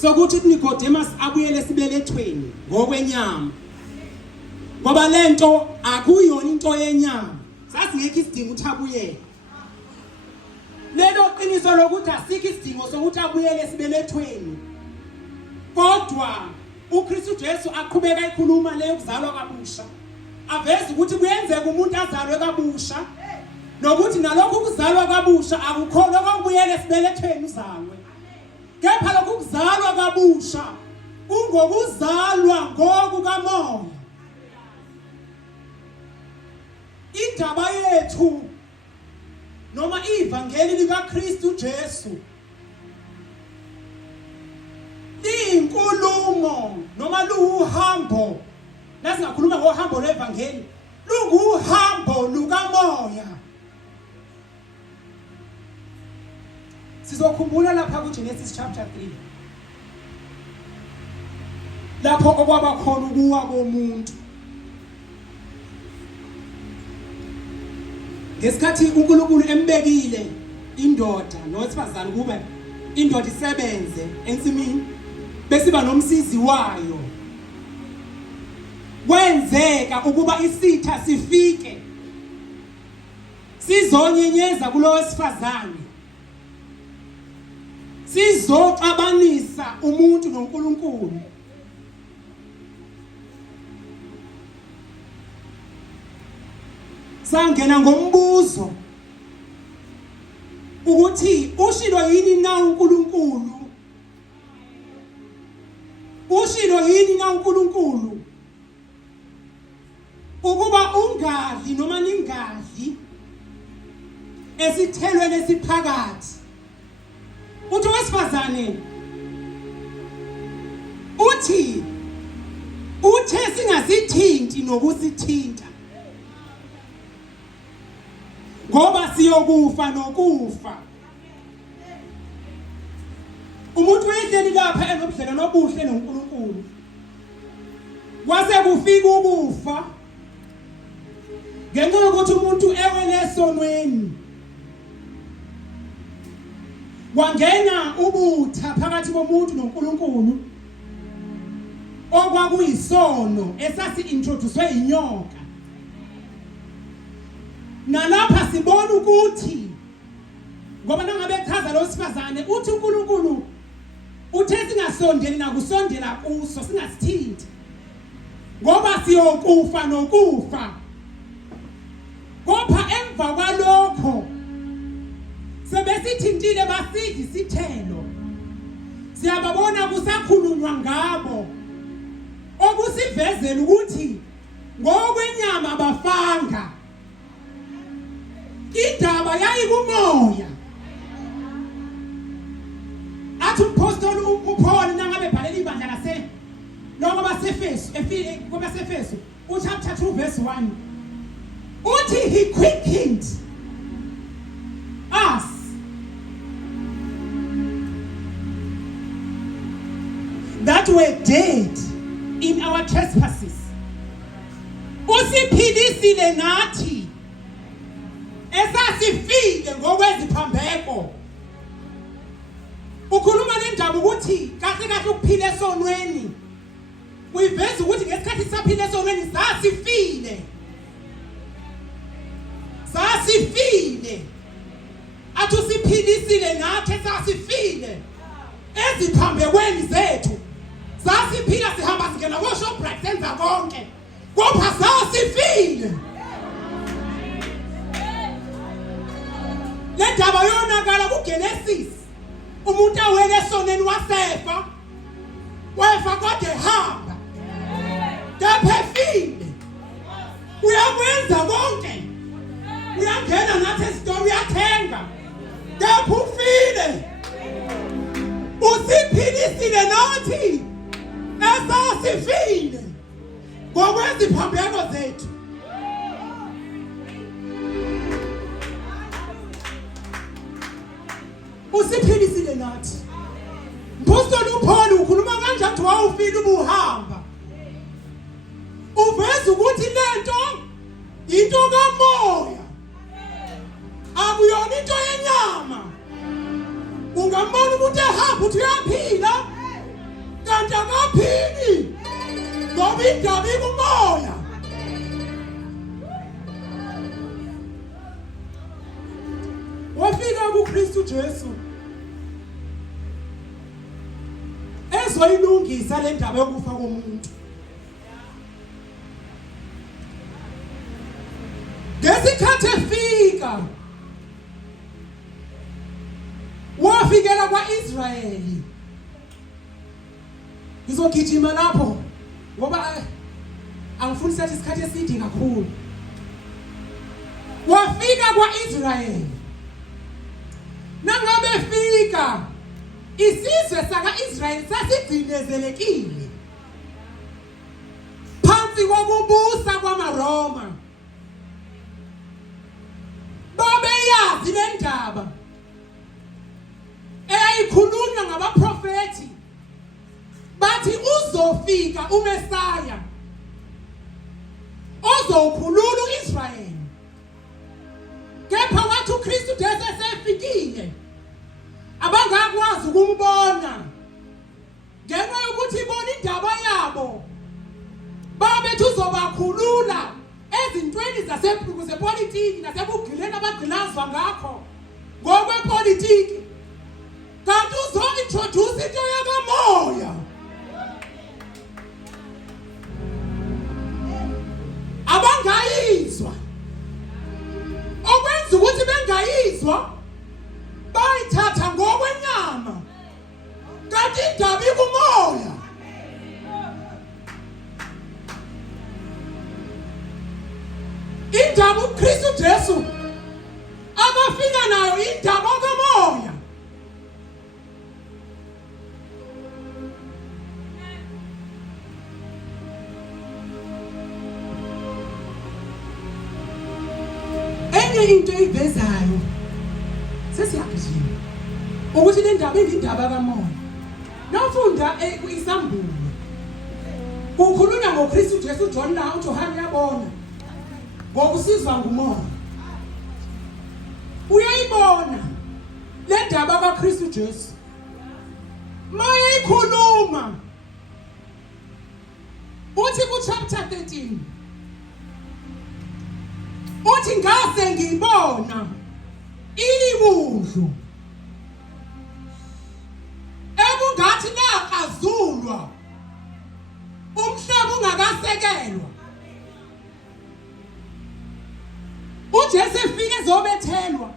sokuthi uNicodemus abuyele esibelethweni ngokwenyama ngoba lento akuyona into yenyama sasingekho isidingo ukuthi abuyele lelo qiniso lokuthi asikho isidingo sokuthi abuyele esibelethweni kodwa uKristu Jesu aqhubeka ekhuluma leyo kuzalwa kabusha aveza ukuthi kuyenzeka umuntu azalwe kabusha nokuthi nalokho kuzalwa kabusha akukholwa kokubuyela esibelethweni uzalwe kepha lokho kuzalwa kabusha kungokuzalwa ngokukamoya indaba yethu noma ivangeli likaKristu Jesu linkulumo noma luhambo nasingakhuluma ngohambo lwevangeli lunguhambo lukamoya sizokhumbula lapha kuGenesis chapter 3 lapho okwaba khona ukuwa komuntu ngesikhathi uNkulunkulu embekile indoda nowesifazane kube indoda isebenze ensimini besiba nomsizi wayo kwenzeka ukuba isitha sifike sizonyenyeza kulo wesifazane sizoxabanisa umuntu noNkulunkulu sangena ngombuzo ukuthi ushilo yini na uNkulunkulu ushilo yini na uNkulunkulu ukuba ungadli noma ningadli esithelweni esiphakathi uthi wesifazane uthi uthe singasithinti nokusithinta ngoba siyokufa nokufa umuntu wehleli lapha enobudlelwano obuhle noNkulunkulu kwase kufika ukufa ngenxa yokuthi umuntu ewele esonweni wangena ubutha phakathi komuntu noNkulunkulu okwakuyisono esasi-introducewe inyoka nalapha sibona ukuthi ngoba nangabe echaza lo sifazane uthi uNkulunkulu uthe singasondeli nakusondela kuso singasithinti ngoba siyokufa nokufa kodwa emva kwalokho sebesithintile basidli isithelo siyababona kusakhulunywa ngabo okusivezela ukuthi ngokwenyama bafanga indaba yayikumoya athi umpostoli uPaul nangabe bhalela ibandla lase noma baseFesu efike kwabaseFesu uchapter 2 verse 1 uthi he quickened us that were dead in our trespasses usiphilisile nathi esasifile ngokweziphambeko ukhuluma nendaba ukuthi kahle kahle ukuphila esonweni uyiveza ukuthi ngesikhathi saphila esonweni sasifile athi usiphilisile nathi esasifile eziphambekweni zethu sasiphila sihamba singena ko-Shoprite senza konke kodwa sasifile le ndaba yonakala kuGenesis umuntu awele esoneni wasefa kodwa ehamba kepha efile uyakwenza konke uyangena nathi esitolo uyathenga kepha ufile usiphilisile nathi esasifile ngokweziphambeko zethu usiphilisile nathi Mpostoli uPaul ukhuluma kanjani ukuthi wawufile ubuhamba uveza ukuthi lento into kamoya akuyona into yenyama ungambona umuntu ehamba uthi uyaphila ngoba indaba ikumoya. Wafika kuKristu Jesu ezoyilungisa le ndaba yokufa komuntu. Ngesikhathi efika wafikela kwaIsrayeli. Ngizogijima lapho ngoba angifuni sathi isikhathi eside kakhulu. Wafika kwaIsrayeli. Nangabe fika isizwe sakaIsrayeli sasigcinezelekile phansi kokubusa kwamaRoma. Babeyazi le ndaba eyayikhulunywa ngabaprofeti bathi uzofika uMesaya ozokhulula uIsrayeli. Kepha wathi uKristu Jesu esefikile abangakwazi ukumbona ngenxa yokuthi ibona indaba yabo. Babethi uzobakhulula ezintweni zasepolitiki nasebugileni abagqilazwa ngakho ngokwepolitiki. Kanti uzo-introduce into yakamoya. Abangayizwa. Okwenza ukuthi bengayizwa bayithatha ngokwenyama. Kanti indaba ikumoya. Indaba uKristu Jesu abafika nayo indaba kamoya. Enye into eyivezayo sesiyagijima ukuthi le ndaba indaba kamoya. Nofunda isambulo kukhulunywa ngoKristu Jesu. John la uJohane yabona ngokusizwa ngumoya. Uyayibona le ndaba kaKristu Jesu maye ikhuluma uthi ku chapter 13 uthi ngase ngibona ilibundlu ebungathi nakazulwa umhlaba ungakasekelwa. uJesu efike ezobethelwa